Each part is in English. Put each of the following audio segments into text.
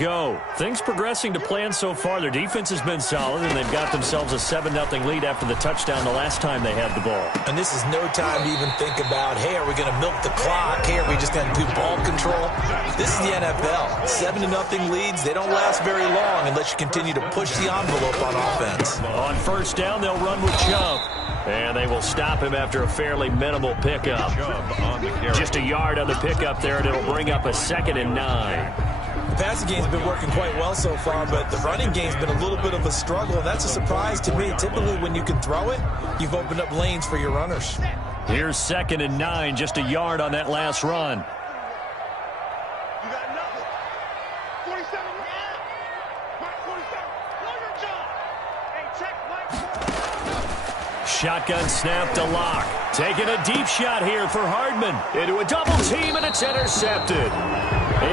go. Things progressing to plan so far. Their defense has been solid, and they've got themselves a 7-0 lead after the touchdown the last time they had the ball. And this is no time to even think about, hey, are we going to milk the clock? Hey, are we just going to do ball control? This is the NFL. 7-0 leads, they don't last very long unless you continue to push the envelope on offense. On first down, they'll run with Chubb. And they will stop him after a fairly minimal pickup. Just a yard on the pickup there, and it'll bring up a 2nd and 9. The passing game's been working quite well so far, but the running game's been a little bit of a struggle, and that's a surprise to me. Typically, when you can throw it, you've opened up lanes for your runners. Here's 2nd and 9, just a yard on that last run. Shotgun snap to Locke. Taking a deep shot here for Hardman. Into a double team, and it's intercepted.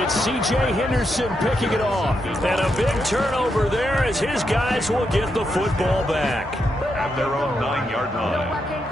It's C.J. Henderson picking it off. And a big turnover there as his guys will get the football back. At their own 9-yard line.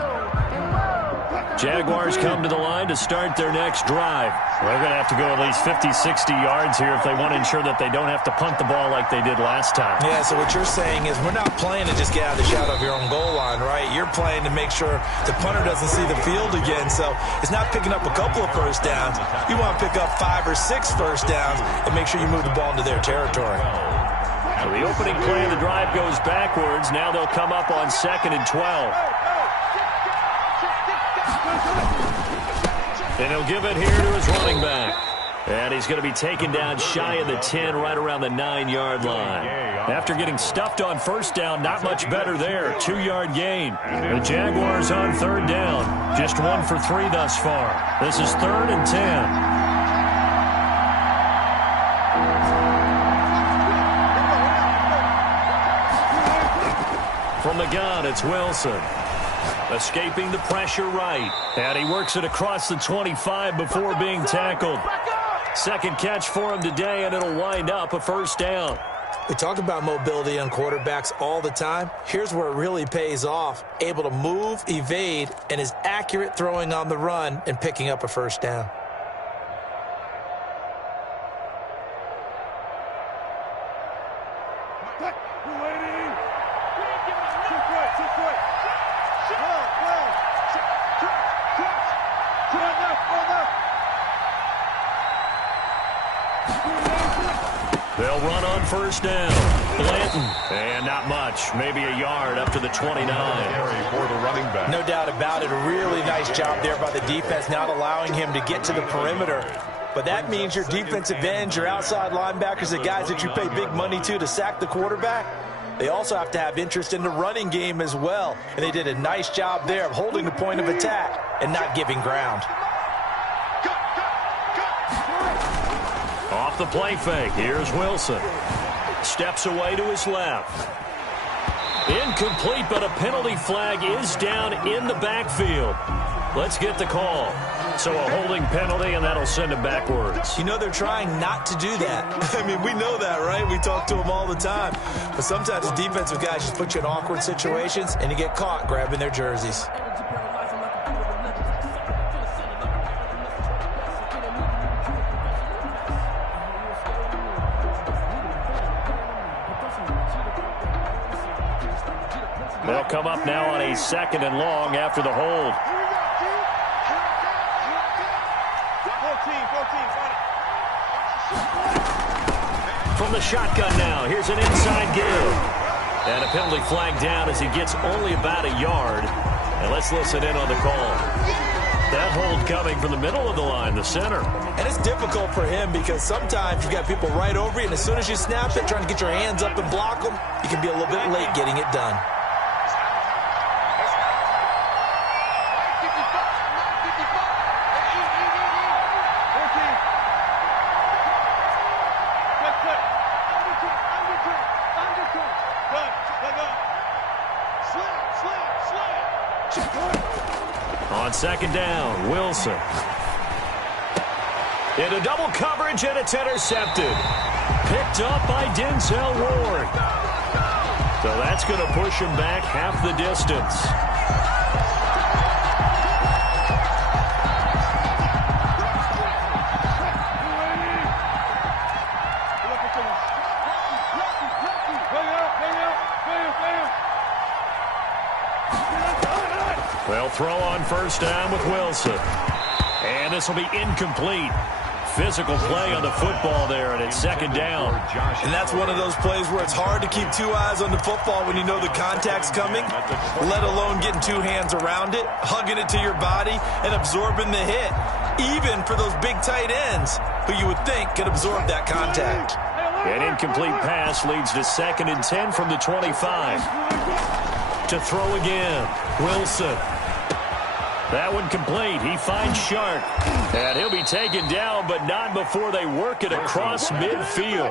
Jaguars come to the line to start their next drive. They're going to have to go at least 50, 60 yards here if they want to ensure that they don't have to punt the ball like they did last time. Yeah, so what you're saying is we're not playing to just get out of the shadow of your own goal line, right? You're playing to make sure the punter doesn't see the field again. So it's not picking up a couple of first downs. You want to pick up 5 or 6 first downs and make sure you move the ball into their territory. So the opening play of the drive goes backwards. Now they'll come up on 2nd and 12. And he'll give it here to his running back. And he's going to be taken down shy of the 10, right around the 9-yard line. After getting stuffed on first down, not much better there. 2-yard gain. The Jaguars on 3rd down. Just 1 for 3 thus far. This is 3rd and 10. From the gun, it's Wilson. Escaping the pressure right. And he works it across the 25 before being tackled. Second catch for him today, and it'll wind up a first down. We talk about mobility on quarterbacks all the time. Here's where it really pays off. Able to move, evade, and is accurate throwing on the run and picking up a first down. They'll run on first down. Blanton. And not much. Maybe a yard up to the 29. For the running back. No doubt about it. A really nice job there by the defense, not allowing him to get to the perimeter. But that means your defensive ends, your outside linebackers, the guys that you pay big money to sack the quarterback, they also have to have interest in the running game as well. And they did a nice job there of holding the point of attack and not giving ground. Off the play fake, here's Wilson. Steps away to his left. Incomplete, but a penalty flag is down in the backfield. Let's get the call. So a holding penalty, and that'll send him backwards. You know they're trying not to do that. I mean, we know that, right? We talk to them all the time. But sometimes the defensive guys just put you in awkward situations, and you get caught grabbing their jerseys. They'll come up now on a 2nd and long after the hold. From the shotgun now, here's an inside give. And a penalty flag down as he gets only about a yard. And let's listen in on the call. That hold coming from the middle of the line, the center. And it's difficult for him because sometimes you've got people right over you, and as soon as you snap it, trying to get your hands up and block them, you can be a little bit late getting it done. On 2nd down, Wilson. Into double coverage, and it's intercepted. Picked up by Denzel Ward. So that's going to push him back half the distance. They'll throw on first down with Wilson. And this will be incomplete. Physical play on the football there, and it's second down. And that's one of those plays where it's hard to keep two eyes on the football when you know the contact's coming, let alone getting two hands around it, hugging it to your body, and absorbing the hit, even for those big tight ends who you would think could absorb that contact. An incomplete pass leads to 2nd and 10 from the 25. To throw again, Wilson. That one complete. He finds Shark. And he'll be taken down, but not before they work it across midfield.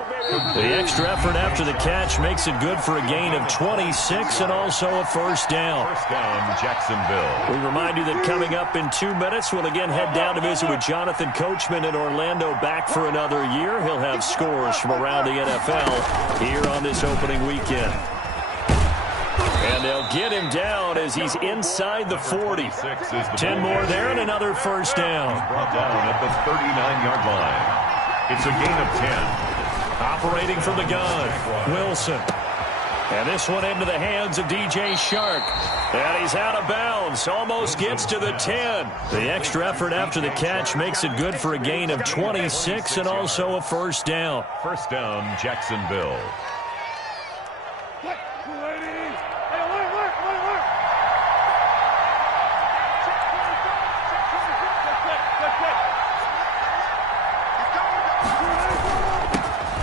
The extra effort after the catch makes it good for a gain of 26 and also a first down. First down, Jacksonville. We remind you that coming up in 2 minutes, we'll again head down to visit with Jonathan Coachman in Orlando, back for another year. He'll have scores from around the NFL here on this opening weekend. And they'll get him down as he's inside the 40. 10 more there and another first down. Brought down at the 39-yard line. It's a gain of 10. Operating from the gun, Wilson. And this one into the hands of DJ Shark. And he's out of bounds. Almost gets to the 10. The extra effort after the catch makes it good for a gain of 26 and also a first down. First down, Jacksonville.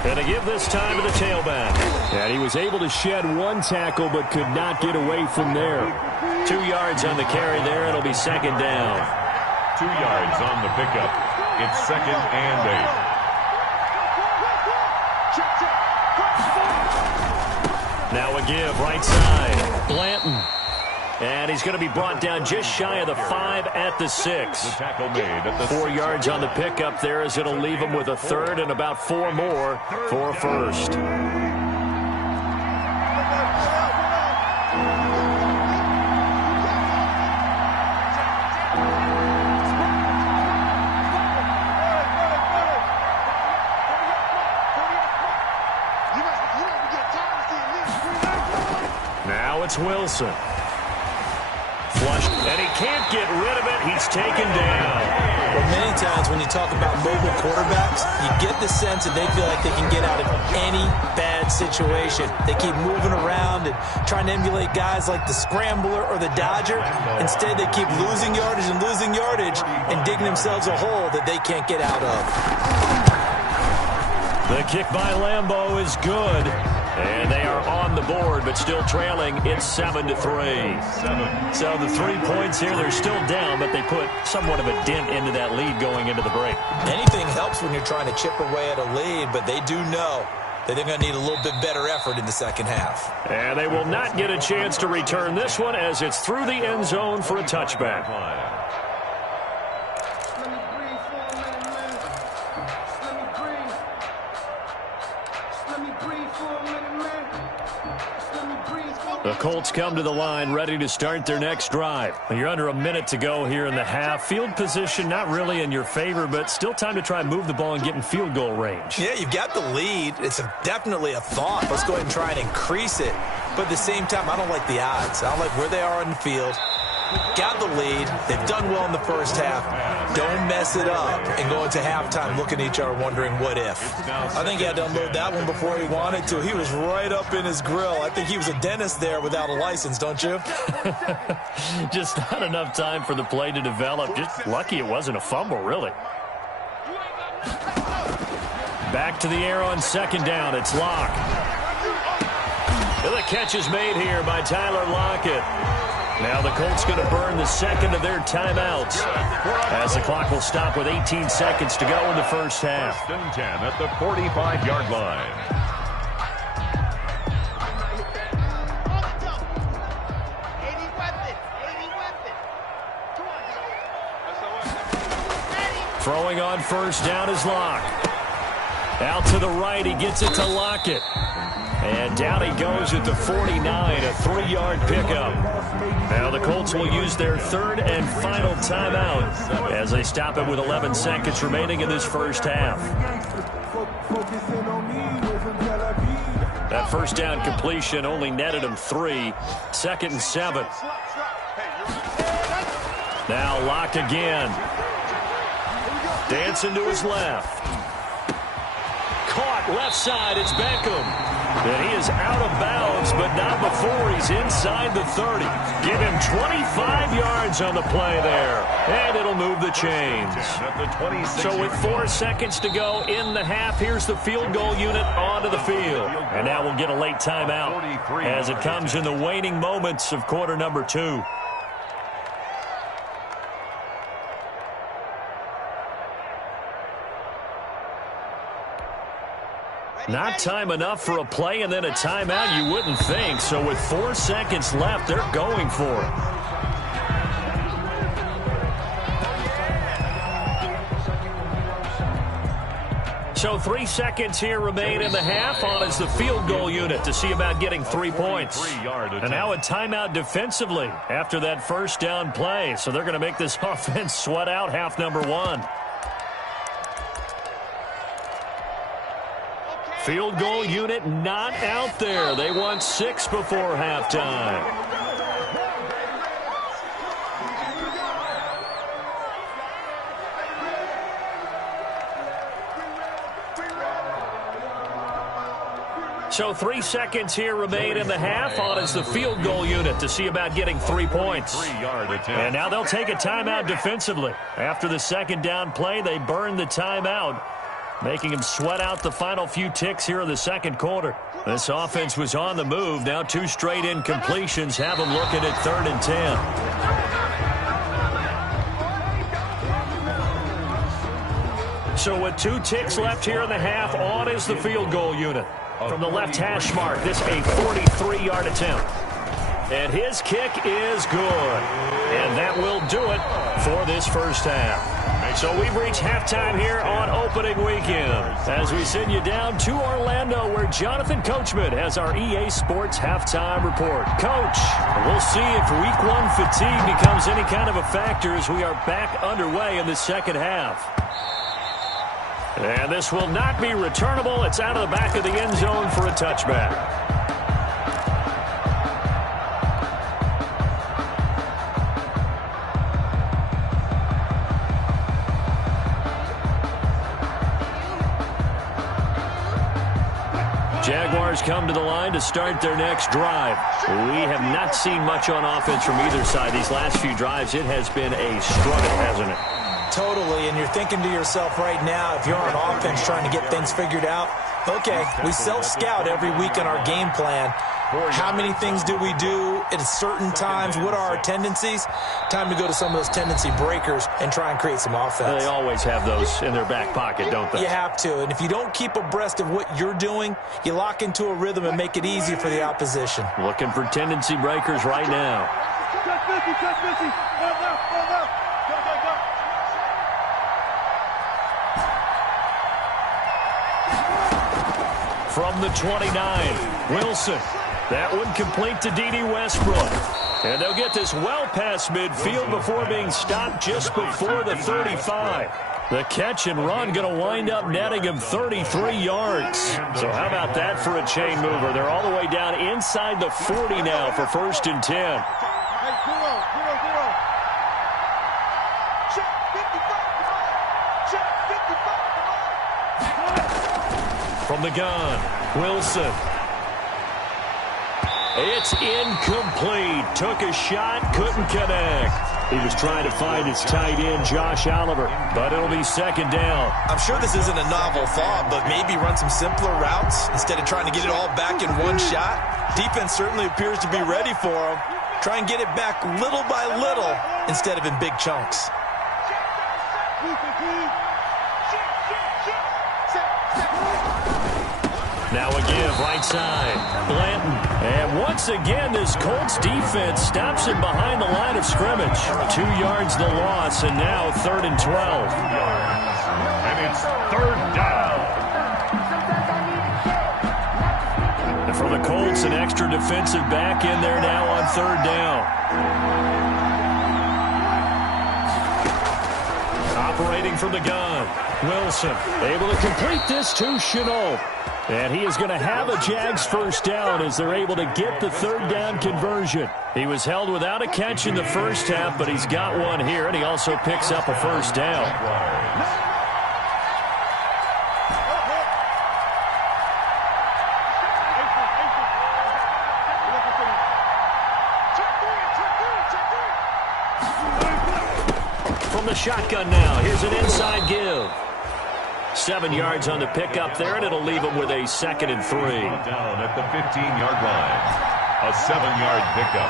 And to give this time to the tailback. And he was able to shed one tackle but could not get away from there. 2 yards on the carry there. It'll be second down. 2 yards on the pickup. It's 2nd and 8. Now a give right side. Blanton. And he's going to be brought down just shy of the 5 at the 6. The tackle made at the 4 yards on the pickup there as it'll leave him with a third and about 4 more for a first. Now it's Wilson. Flush, and he can't get rid of it. He's taken down. Well, many times when you talk about mobile quarterbacks, you get the sense that they feel like they can get out of any bad situation. They keep moving around and trying to emulate guys like the Scrambler or the Dodger. Instead, they keep losing yardage and digging themselves a hole that they can't get out of. The kick by Lambeau is good. And they are on the board, but still trailing. It's 7-3. So the 3 points here, they're still down, but they put somewhat of a dent into that lead going into the break. Anything helps when you're trying to chip away at a lead, but they do know that they're going to need a little bit better effort in the second half. And they will not get a chance to return this one as it's through the end zone for a touchback. The Colts come to the line ready to start their next drive. You're under a minute to go here in the half. Field position not really in your favor, but still time to try and move the ball and get in field goal range. Yeah, you've got the lead. It's definitely a thought. Let's go ahead and try and increase it. But at the same time, I don't like the odds. I don't like where they are on the field. Got the lead. They've done well in the first half. Don't mess it up and go into halftime looking at each other wondering what if. I think he had to unload that one before he wanted to. He was right up in his grill. I think he was a dentist there without a license, don't you? Just not enough time for the play to develop. Just lucky it wasn't a fumble, really. Back to the air on second down. It's Locke. And the catch is made here by Tyler Lockett. Now the Colts going to burn the second of their timeouts as the clock will stop with 18 seconds to go in the first half. First and 10 at the 45-yard line. Throwing on first down is Locke. Out to the right, he gets it to Lockett. And down he goes at the 49, a 3-yard pickup. Now the Colts will use their third and final timeout as they stop it with 11 seconds remaining in this first half. That first down completion only netted him 3. 2nd and 7. Now locked again. Dancing to his left. Caught left side. It's Beckham. And he is out of bounds, but not before he's inside the 30. Give him 25 yards on the play there. And it'll move the chains. So with 4 seconds to go in the half, here's the field goal unit onto the field. And now we'll get a late timeout as it comes in the waning moments of quarter number 2. Not time enough for a play and then a timeout, you wouldn't think. So with 4 seconds left, they're going for it. So 3 seconds here remain in the half. On is the field goal unit to see about getting 3 points. And now a timeout defensively after that first down play. So they're going to make this offense sweat out half number 1. Field goal unit not out there. They want 6 before halftime. So 3 seconds here remain in the half. On is the field goal unit to see about getting 3 points. And now they'll take a timeout defensively. After the second down play, they burn the timeout, making him sweat out the final few ticks here in the second quarter. This offense was on the move. Now 2 straight incompletions have them looking at 3rd and 10. So with 2 ticks left here in the half, on is the field goal unit. From the left hash mark, this a 43-yard attempt. And his kick is good. And that will do it for this first half. So we've reached halftime here on opening weekend as we send you down to Orlando where Jonathan Coachman has our EA Sports halftime report. Coach, we'll see if week 1 fatigue becomes any kind of a factor as we are back underway in the second half. And this will not be returnable. It's out of the back of the end zone for a touchback. Jaguars come to the line to start their next drive. We have not seen much on offense from either side. These last few drives, it has been a struggle, hasn't it? Totally, and you're thinking to yourself right now, if you're on offense trying to get things figured out, okay, we self-scout every week in our game plan. How many things do we do at certain times? What are our tendencies? Time to go to some of those tendency breakers and try and create some offense. They always have those in their back pocket, don't they? You have to, and if you don't keep abreast of what you're doing, you lock into a rhythm and make it easy for the opposition. Looking for tendency breakers right now. From the 29, Wilson. That one complete to D.D. Westbrook. And they'll get this well past midfield before being stopped just before the 35. The catch and run going to wind up netting him 33 yards. So how about that for a chain mover? They're all the way down inside the 40 now for 1st and 10. From the gun, Wilson. It's incomplete. Took a shot, couldn't connect. He was trying to find his tight end, Josh Oliver, but it'll be second down. I'm sure this isn't a novel thought, but maybe run some simpler routes instead of trying to get it all back in one shot. Defense certainly appears to be ready for him. Try and get it back little by little instead of in big chunks. Now a give, right side. Blanton. And once again, this Colts defense stops him behind the line of scrimmage. 2 yards the loss, and now 3rd and 12. And it's 3rd down. And for the Colts, an extra defensive back in there now on 3rd down. Operating from the gun. Wilson able to complete this to Chenault. And he is going to have a Jags first down as they're able to get the third down conversion. He was held without a catch in the first half, but he's got one here, and he also picks up a first down. From the shotgun now, here's an inside give. 7 yards on the pickup there, and it'll leave him with a 2nd and 3. Down at the 15-yard line. A 7-yard pickup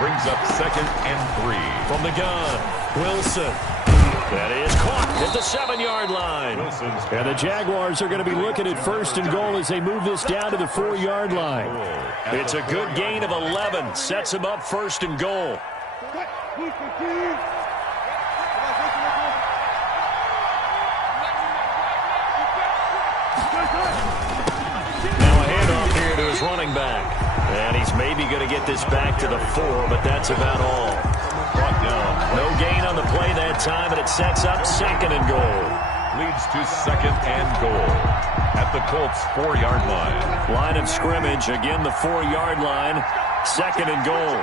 brings up 2nd and 3. From the gun, Wilson. That is caught at the 7-yard line. And the Jaguars are going to be looking at 1st and goal as they move this down to the 4-yard line. It's a good gain of 11. Sets them up 1st and goal. Running back. And he's maybe going to get this back to the 4, but that's about all. Brought down. No gain on the play that time, and it sets up 2nd and goal. Leads to 2nd and goal at the Colts' 4-yard line. Line of scrimmage, again the 4-yard line, 2nd and goal.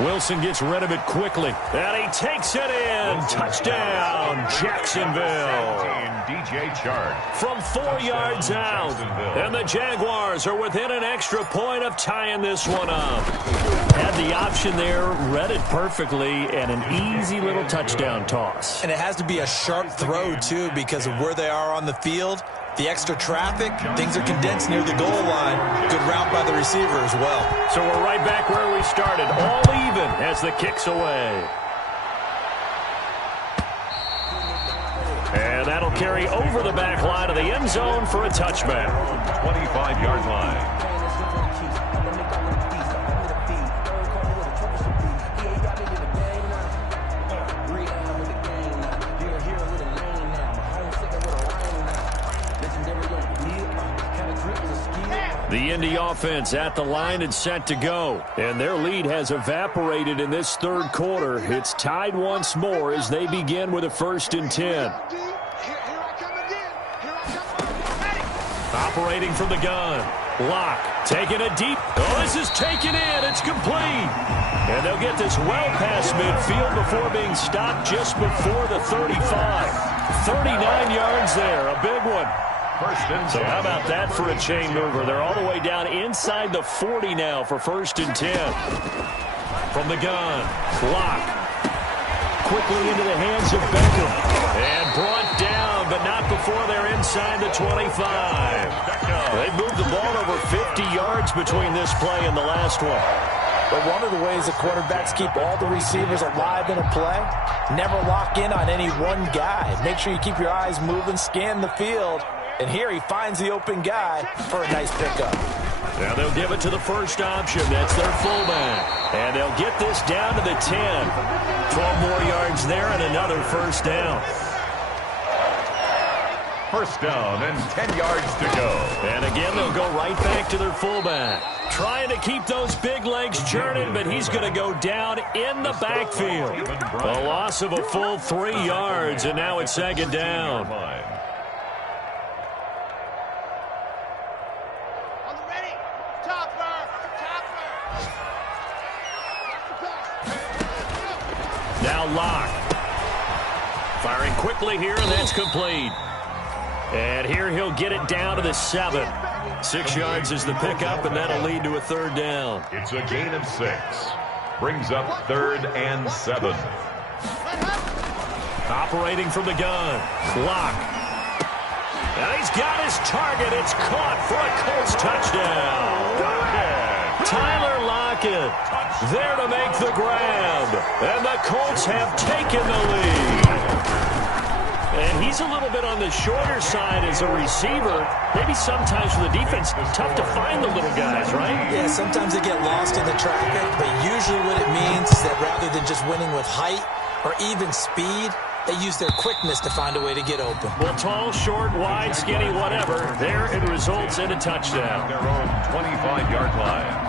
Wilson gets rid of it quickly, and he takes it in. Touchdown, Jacksonville. DJ Chark. From 4 yards out, and the Jaguars are within an extra point of tying this one up. Had the option there, read it perfectly, and an easy little touchdown toss. And it has to be a sharp throw, too, because of where they are on the field. The extra traffic, things are condensed near the goal line. Good route by the receiver as well. So we're right back where we started, all even as the kick's away. And that'll carry over the back line of the end zone for a touchback. 25-yard line. The Indy offense at the line and set to go. And their lead has evaporated in this 3rd quarter. It's tied once more as they begin with a 1st and 10. Operating from the gun. Lock taking it deep. Oh, this is taken in. It's complete. And they'll get this well past midfield before being stopped just before the 35. 39 yards there. A big one. So how about that for a chain mover? They're all the way down inside the 40 now for 1st and 10. From the gun, Lock. Quickly into the hands of Beckham. And brought down, but not before they're inside the 25. They've moved the ball over 50 yards between this play and the last one. But one of the ways the quarterbacks keep all the receivers alive in a play, never lock in on any one guy. Make sure you keep your eyes moving, scan the field. And here he finds the open guy for a nice pickup. Now they'll give it to the first option. That's their fullback. And they'll get this down to the 10. 12 more yards there and another 1st down. 1st down and 10 yards to go. And again, they'll go right back to their fullback. Trying to keep those big legs churning, but he's going to go down in the backfield. A loss of a full 3 yards, and now it's 2nd down. Now Lock. Firing quickly here, and that's complete. And here he'll get it down to the 7. 6 yards is the pickup, and that'll lead to a 3rd down. It's a gain of 6. Brings up 3rd and 7. Operating from the gun. Lock. And he's got his target. It's caught for a Colts touchdown. Tyler Lockett there to make the grab. And the Colts have taken the lead. And he's a little bit on the shorter side as a receiver. Maybe sometimes for the defense, tough to find the little guys, right? Yeah, sometimes they get lost in the traffic, but usually what it means is that rather than just winning with height or even speed, they use their quickness to find a way to get open. Well, tall, short, wide, skinny, whatever, there it results in a touchdown. Their own 25-yard line.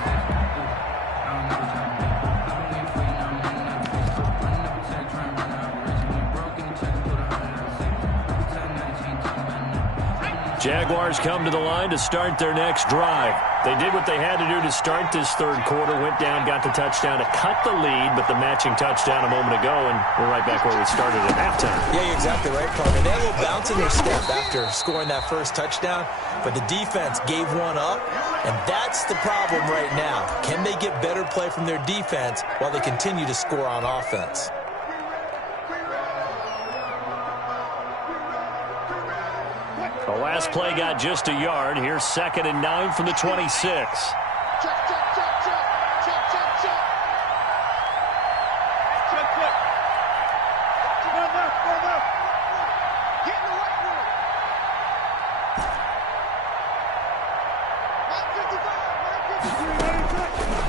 Jaguars come to the line to start their next drive. They did what they had to do to start this third quarter, went down, got the touchdown to cut the lead, but the matching touchdown a moment ago, and we're right back where we started at halftime. Yeah, you're exactly right, Carter. They had a little bounce in their step after scoring that first touchdown, but the defense gave one up, and that's the problem right now. Can they get better play from their defense while they continue to score on offense? The last play got just a yard. Here's 2nd and 9 from the 26.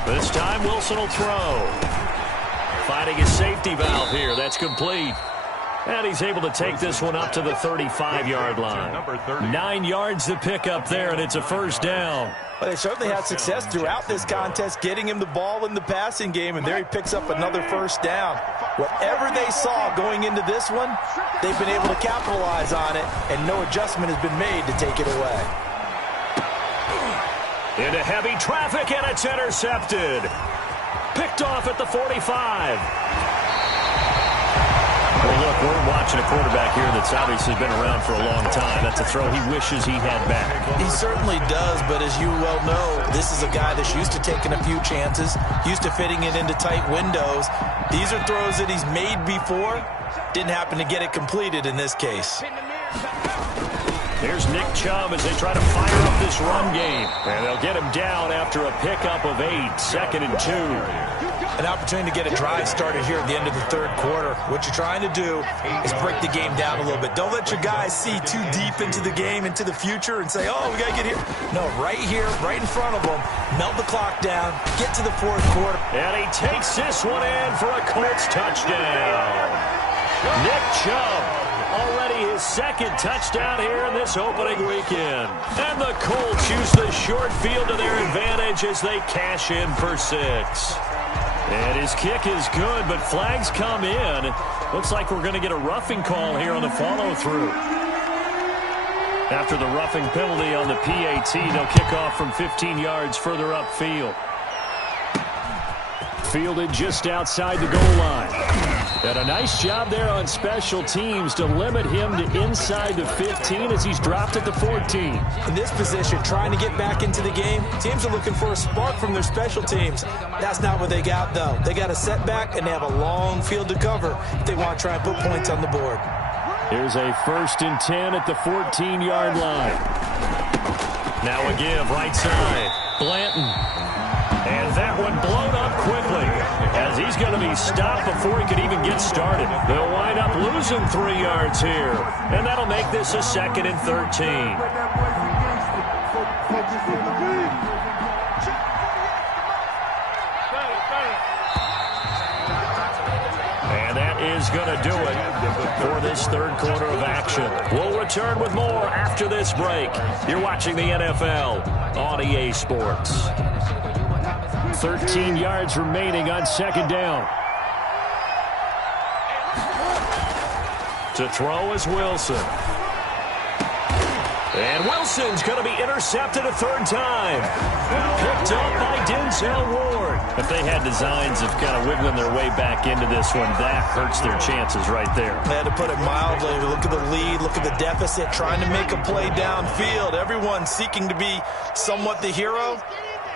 This time Wilson will throw. Finding his safety valve here. That's complete. And he's able to take this one up to the 35-yard line. 9 yards to pick up there, and it's a first down. Well, they certainly had success throughout this contest, getting him the ball in the passing game, and there he picks up another first down. Whatever they saw going into this one, they've been able to capitalize on it, and no adjustment has been made to take it away. Into heavy traffic, and it's intercepted. Picked off at the 45. Well, look, we're watching a quarterback here that's obviously been around for a long time. That's a throw he wishes he had back. He certainly does, but as you well know, this is a guy that's used to taking a few chances, used to fitting it into tight windows. These are throws that he's made before. Didn't happen to get it completed in this case. Here's Nick Chubb as they try to fire up this run game. And they'll get him down after a pickup of 8, 2nd and 2. An opportunity to get a drive started here at the end of the third quarter. What you're trying to do is break the game down a little bit. Don't let your guys see too deep into the game, into the future, and say, oh, we got to get here. No, right here, right in front of them, melt the clock down, get to the fourth quarter. And he takes this one in for a Colts touchdown. Nick Chubb, already his 2nd touchdown here in this opening weekend. And the Colts use the short field to their advantage as they cash in for 6. And his kick is good, but flags come in. Looks like we're going to get a roughing call here on the follow-through. After the roughing penalty on the PAT, they'll kick off from 15 yards further upfield. Fielded just outside the goal line. And a nice job there on special teams to limit him to inside the 15 as he's dropped at the 14. In this position, trying to get back into the game, teams are looking for a spark from their special teams. That's not what they got, though. They got a setback, and they have a long field to cover if they want to try and put points on the board. Here's a 1st and 10 at the 14-yard line. Now a give, right side. Blanton. And that one blown up quickly as he's going to be stopped before he could even get started. They'll wind up losing 3 yards here. And that'll make this a 2nd and 13. And that is going to do it for this third quarter of action. We'll return with more after this break. You're watching the NFL on EA Sports. 13 yards remaining on 2nd down. To throw is Wilson. And Wilson's going to be intercepted a 3rd time. Picked up by Denzel Ward. If they had designs of kind of wiggling their way back into this one, that hurts their chances right there. They had to put it mildly. Look at the lead. Look at the deficit. Trying to make a play downfield. Everyone seeking to be somewhat the hero.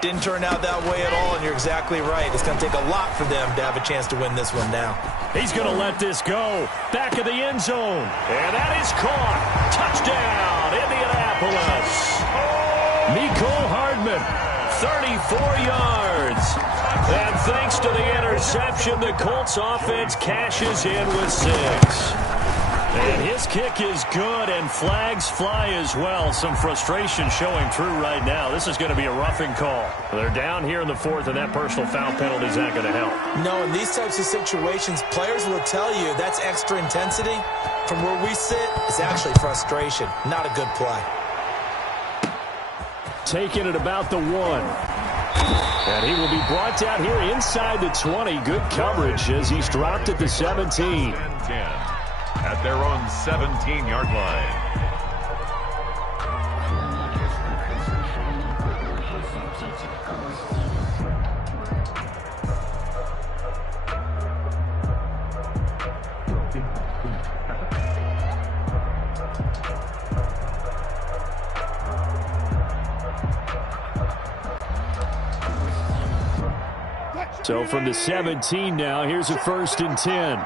Didn't turn out that way at all, and you're exactly right. It's going to take a lot for them to have a chance to win this one now. He's going to let this go. Back of the end zone. And that is caught. Touchdown, Indianapolis. Mecole Hardman, 34 yards. And thanks to the interception, the Colts offense cashes in with 6. And his kick is good, and flags fly as well. Some frustration showing through right now. This is going to be a roughing call. They're down here in the 4th, and that personal foul penalty is not going to help. No, in these types of situations, players will tell you that's extra intensity. From where we sit, it's actually frustration. Not a good play. Taking it about the 1. And he will be brought down here inside the 20. Good coverage as he's dropped at the 17. 10. At their own 17-yard line. So from the 17 now, here's a 1st and 10.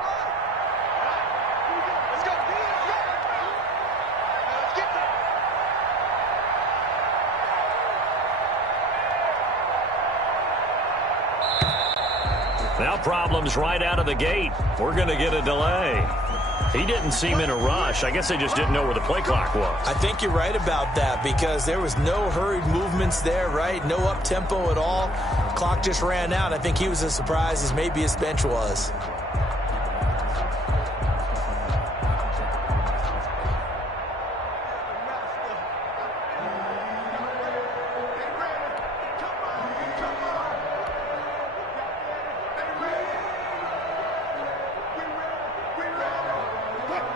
Now problems right out of the gate. We're going to get a delay. He didn't seem in a rush. I guess they just didn't know where the play clock was. I think you're right about that because there was no hurried movements there, right? No up-tempo at all. Clock just ran out. I think he was as surprised as maybe his bench was.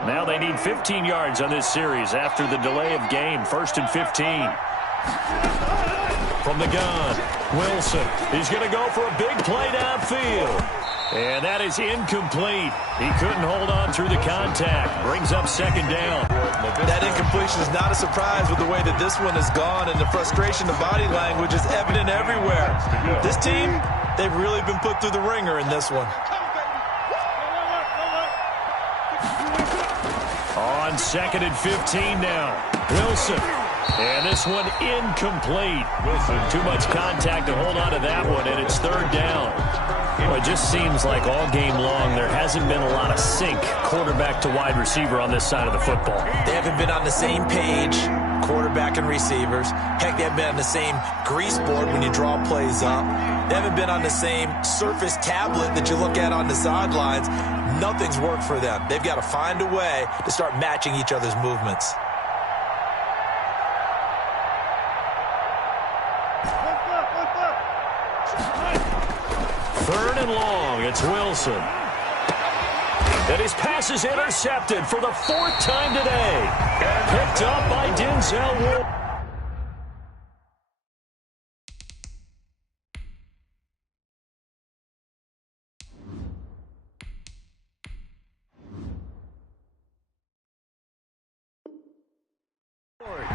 Now they need 15 yards on this series after the delay of game. 1st and 15. From the gun, Wilson. He's going to go for a big play downfield. And that is incomplete. He couldn't hold on through the contact. Brings up 2nd down. That incompletion is not a surprise with the way that this one has gone, and the frustration, the body language is evident everywhere. This team, they've really been put through the ringer in this one. On 2nd and 15 now. Wilson. And this one incomplete. Wilson. Too much contact to hold on to that one, and it's 3rd down. Well, it just seems like all game long there hasn't been a lot of sync quarterback to wide receiver on this side of the football. They haven't been on the same page, quarterback and receivers. Heck, they haven't been on the same grease board when you draw plays up. They haven't been on the same surface tablet that you look at on the sidelines. Nothing's worked for them. They've got to find a way to start matching each other's movements. Third and long, it's Wilson. And his pass is intercepted for the 4th time today. Picked up by Denzel Ward.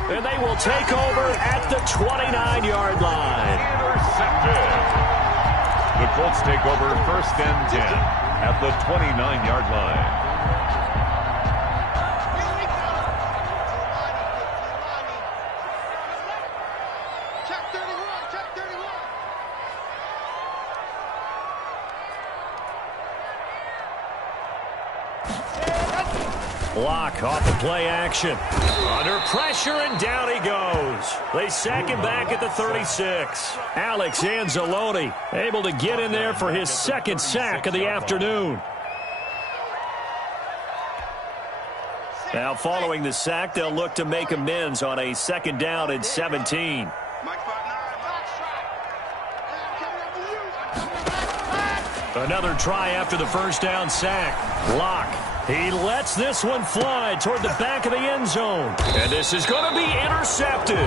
And they will take over at the 29-yard line. Intercepted. The Colts take over 1st and 10 at the 29-yard line. Block off the play action. Under pressure, and down he goes. They sack him back at the 36. Alex Anzalone able to get in there for his 2nd sack of the afternoon. Now following the sack, they'll look to make amends on a 2nd down and 17. Another try after the 1st down sack. Block. He lets this one fly toward the back of the end zone. And this is going to be intercepted.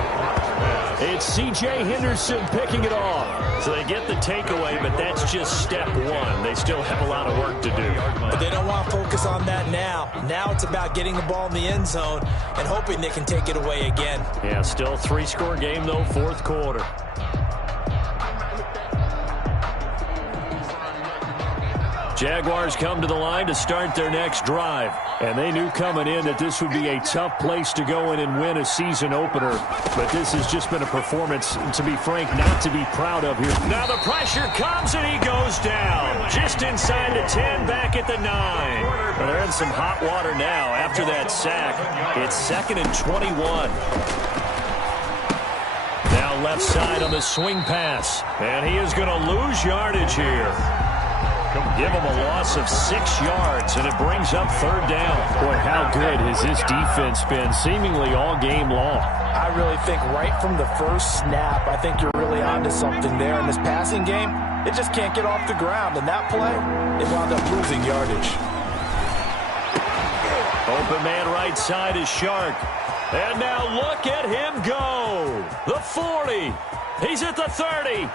It's C.J. Henderson picking it off. So they get the takeaway, but that's just step one. They still have a lot of work to do. But they don't want to focus on that now. Now it's about getting the ball in the end zone and hoping they can take it away again. Yeah, still 3-score game, though, 4th quarter. Jaguars come to the line to start their next drive. And they knew coming in that this would be a tough place to go in and win a season opener. But this has just been a performance, to be frank, not to be proud of here. Now the pressure comes and he goes down. Just inside the 10, back at the 9. Well, they're in some hot water now after that sack. It's 2nd and 21. Now left side on the swing pass. And he is going to lose yardage here. Give him a loss of 6 yards, and it brings up 3rd down. Boy, how good has this defense been seemingly all game long? I really think right from the first snap, I think you're really onto something there. In this passing game, it just can't get off the ground. And that play, it wound up losing yardage. Open man right side is Shark. And now look at him go. The 40. He's at the 30.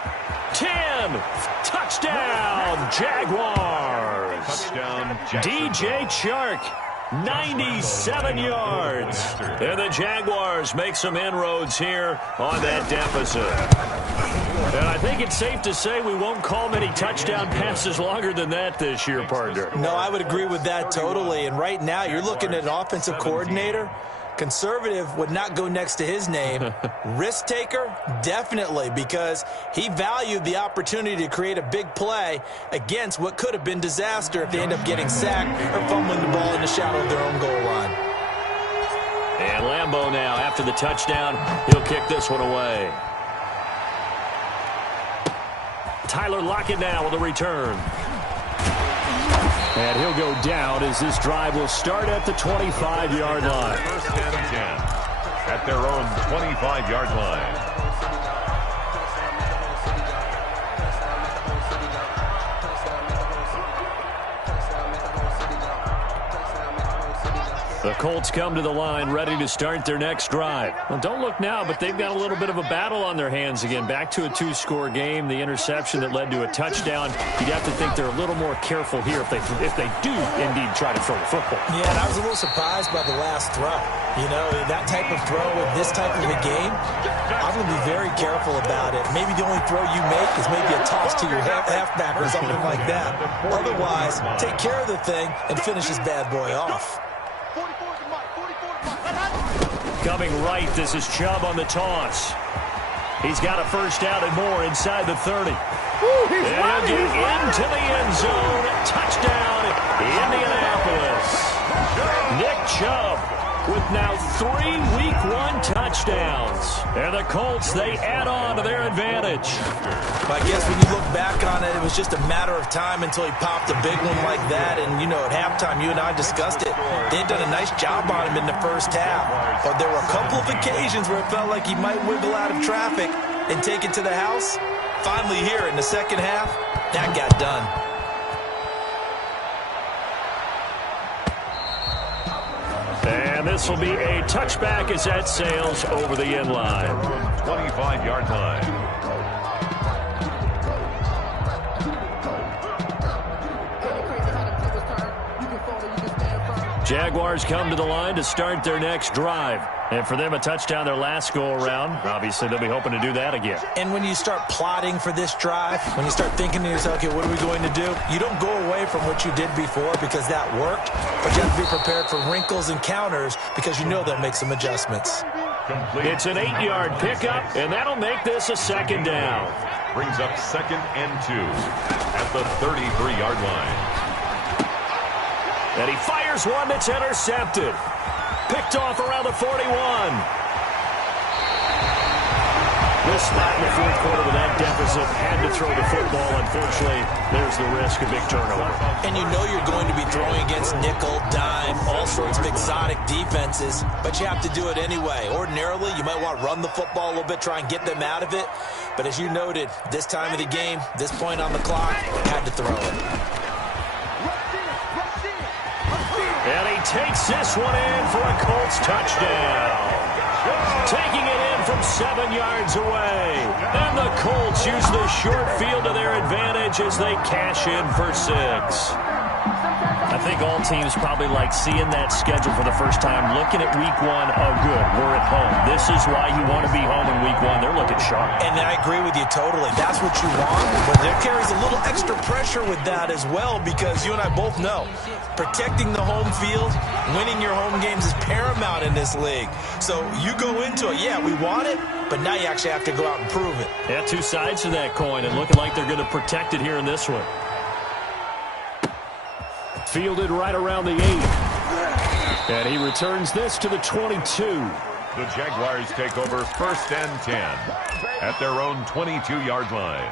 10. Touchdown, Jaguars. Touchdown, DJ Chark, 97 yards. And the Jaguars make some inroads here on that deficit. And I think it's safe to say we won't call many touchdown passes longer than that this year, partner. No, I would agree with that totally. And right now, you're looking at an offensive coordinator. Conservative would not go next to his name. Risk taker, definitely, because he valued the opportunity to create a big play against what could have been disaster if they end up getting sacked or fumbling the ball in the shadow of their own goal line. And Lambeau now, after the touchdown, he'll kick this one away. Tyler Lockett now with a return. And he'll go down as this drive will start at the 25-yard line. First and 10 at their own 25-yard line. The Colts come to the line ready to start their next drive. Well, don't look now, but they've got a little bit of a battle on their hands again. Back to a two-score game. The interception that led to a touchdown. You'd have to think they're a little more careful here if they do indeed try to throw the football. Yeah, and I was a little surprised by the last throw. You know, that type of throw with this type of a game, I'm going to be very careful about it. Maybe the only throw you make is maybe a toss to your halfback or something like that. Otherwise, take care of the thing and finish this bad boy off. Coming right, this is Chubb on the toss. He's got a first down and more inside the 30. And he'll get into the end zone. Touchdown, Indianapolis. Nick Chubb with now 3 Week 1 touchdowns. And the Colts, they add on to their advantage. I guess when you look back on it, it was just a matter of time until he popped a big one like that. And, you know, at halftime, you and I discussed it. They'd done a nice job on him in the first half. But there were a couple of occasions where it felt like he might wiggle out of traffic and take it to the house. Finally here in the second half, that got done. And this will be a touchback as that sails over the end line. 25-yard line. Jaguars come to the line to start their next drive. And for them, a touchdown their last go-around. Obviously, they'll be hoping to do that again. And when you start plotting for this drive, when you start thinking to yourself, okay, what are we going to do? You don't go away from what you did before because that worked, but you have to be prepared for wrinkles and counters because you know they'll make some adjustments. It's an 8-yard pickup, and that'll make this a second down. Brings up 2nd and 2 at the 33-yard line. And he fires one that's intercepted. Picked off around the 41. This spot in the fourth quarter with that deficit had to throw the football. Unfortunately, there's the risk of big turnover. And you know you're going to be throwing against nickel, dime, all sorts of exotic defenses, but you have to do it anyway. Ordinarily, you might want to run the football a little bit, try and get them out of it. But as you noted, this time of the game, this point on the clock, had to throw it. And he takes this one in for a Colts touchdown. Taking it in from 7 yards away. And the Colts use the short field to their advantage as they cash in for 6. I think all teams probably like seeing that schedule for the first time, looking at Week 1, oh good, we're at home. This is why you want to be home in Week 1. They're looking sharp. And I agree with you totally. That's what you want, but there carries a little extra pressure with that as well because you and I both know protecting the home field, winning your home games is paramount in this league. So you go into it, yeah, we want it, but now you actually have to go out and prove it. Yeah, two sides to that coin, and looking like they're going to protect it here in this one. Fielded right around the 8. And he returns this to the 22. The Jaguars take over 1st and 10 at their own 22-yard line.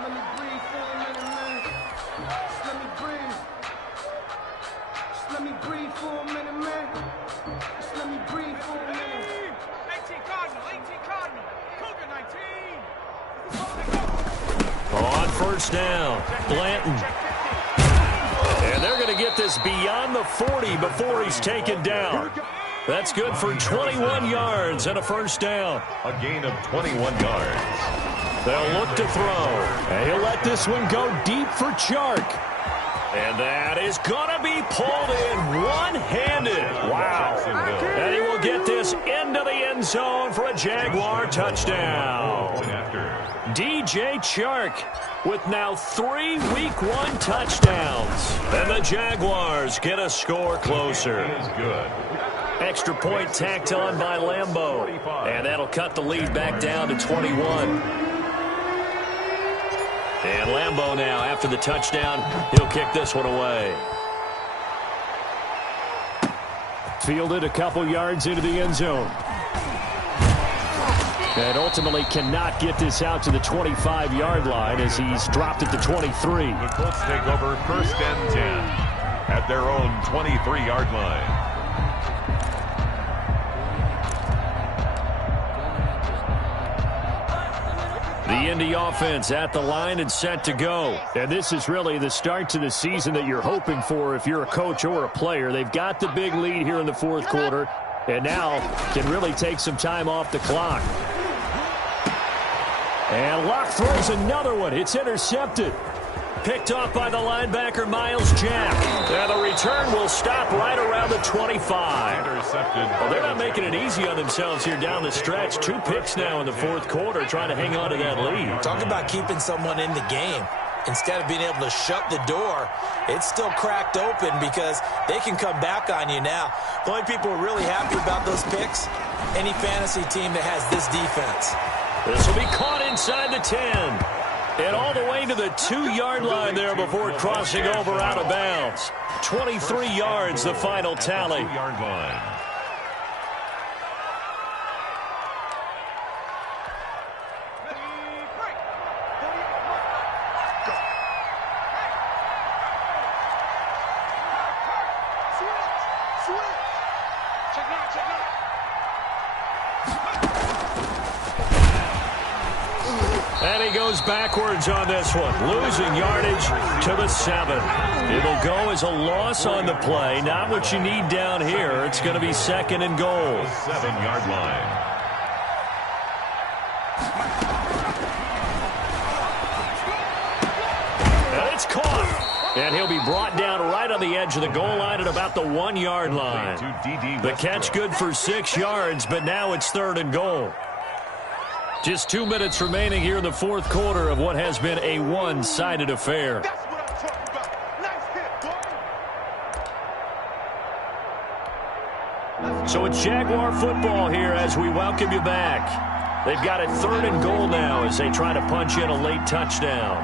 Let me breathe for a minute, man. Just let me breathe. Just let me breathe for a minute, man. Just let me breathe for a minute. 18 Cardinal. Cougar 19. On first down, Blanton. And they're going to get this beyond the 40 before he's taken down. That's good for 21 yards and a first down. A gain of 21 yards. They'll look to throw. And he'll let this one go deep for Chark. And that is going to be pulled in one-handed. Wow. And he will get this into the end zone for a Jaguar touchdown. DJ Chark with now 3 Week 1 touchdowns. And the Jaguars get a score closer. Extra point tacked on by Lambeau. And that'll cut the lead back down to 21. And Lambeau now, after the touchdown, he'll kick this one away. Fielded a couple yards into the end zone. And ultimately cannot get this out to the 25-yard line as he's dropped at the 23. The Colts take over 1st and 10 at their own 23-yard line. The Indy offense at the line and set to go. And this is really the start to the season that you're hoping for if you're a coach or a player. They've got the big lead here in the 4th quarter and now can really take some time off the clock. And Locke throws another one. It's intercepted. Picked off by the linebacker, Miles Jack. And the return will stop right around the 25. Well, they're not making it easy on themselves here down the stretch. 2 picks now in the 4th quarter trying to hang on to that lead. Talk about keeping someone in the game. Instead of being able to shut the door, it's still cracked open because they can come back on you now. The only people who are really happy about those picks, any fantasy team that has this defense. This will be caught inside the 10. And all the way to the 2-yard line there before crossing over out of bounds. 23 yards, the final tally. 2-yard line. And he goes backwards on this one, losing yardage to the 7. It'll go as a loss on the play. Not what you need down here. It's going to be 2nd and goal. 7-yard line. And it's caught. And he'll be brought down right on the edge of the goal line at about the 1-yard line. The catch good for 6 yards, but now it's 3rd and goal. Just 2 minutes remaining here in the 4th quarter of what has been a one-sided affair. So it's Jaguar football here as we welcome you back. They've got it 3rd and goal now as they try to punch in a late touchdown.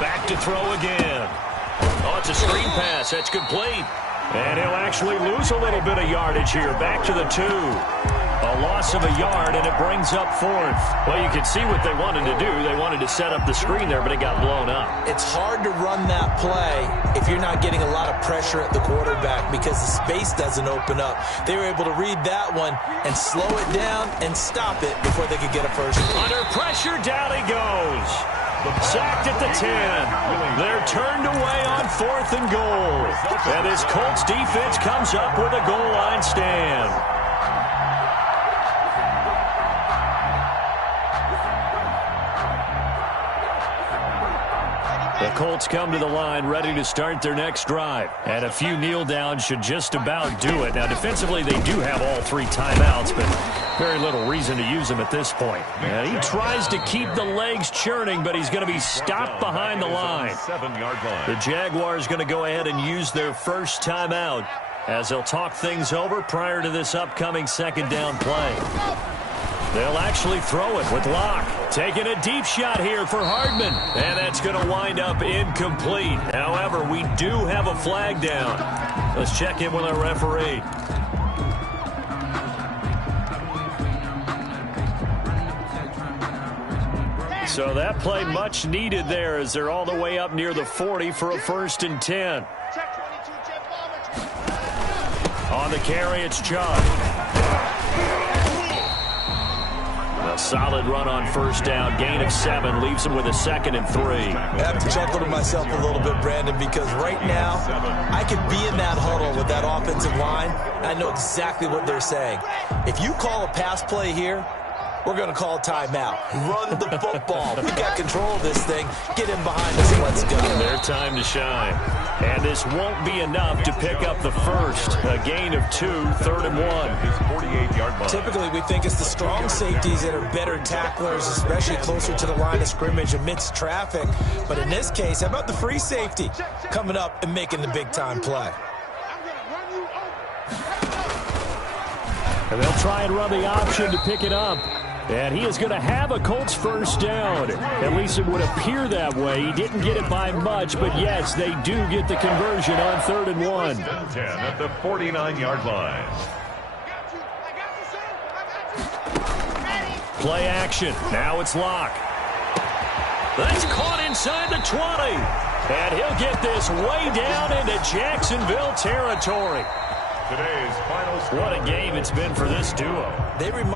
Back to throw again. Oh, it's a screen pass. That's complete. And he'll actually lose a little bit of yardage here. Back to the 2. A loss of a yard, and it brings up 4th. Well, you can see what they wanted to do. They wanted to set up the screen there, but it got blown up. It's hard to run that play if you're not getting a lot of pressure at the quarterback because the space doesn't open up. They were able to read that one and slow it down and stop it before they could get a first. Under pressure, down he goes. Sacked at the 10. They're turned away on 4th and goal. And this Colts defense comes up with a goal line stand. The Colts come to the line ready to start their next drive. And a few kneel downs should just about do it. Now, defensively, they do have all 3 timeouts, but very little reason to use them at this point. And he tries to keep the legs churning, but he's going to be stopped behind the line. 7-yard line. The Jaguars going to go ahead and use their first timeout as they'll talk things over prior to this upcoming 2nd down play. They'll actually throw it with Locke. Taking a deep shot here for Hardman. And that's going to wind up incomplete. However, we do have a flag down. Let's check in with our referee. So that play much needed there as they're all the way up near the 40 for a 1st and 10. On the carry, it's Chubb. A solid run on 1st down. Gain of 7 leaves him with a 2nd and 3. I have to chuckle to myself a little bit, Brandon, because right now I could be in that huddle with that offensive line. I know exactly what they're saying. If you call a pass play here, we're going to call timeout. Run the football. We got control of this thing. Get him behind us and let's go. Their time to shine. And this won't be enough to pick up the first. A gain of 2, 3rd and 1. His 48-yard line. Typically, we think it's the strong safeties that are better tacklers, especially closer to the line of scrimmage amidst traffic. But in this case, how about the free safety coming up and making the big-time play? And they'll try and run the option to pick it up. And he is going to have a Colts first down. At least it would appear that way. He didn't get it by much, but yes, they do get the conversion on 3rd and 1. 10 at the 49-yard line. Play action. Now it's Locke. That's caught inside the 20. And he'll get this way down into Jacksonville territory. Today's final score. What a game it's been for this duo. They remind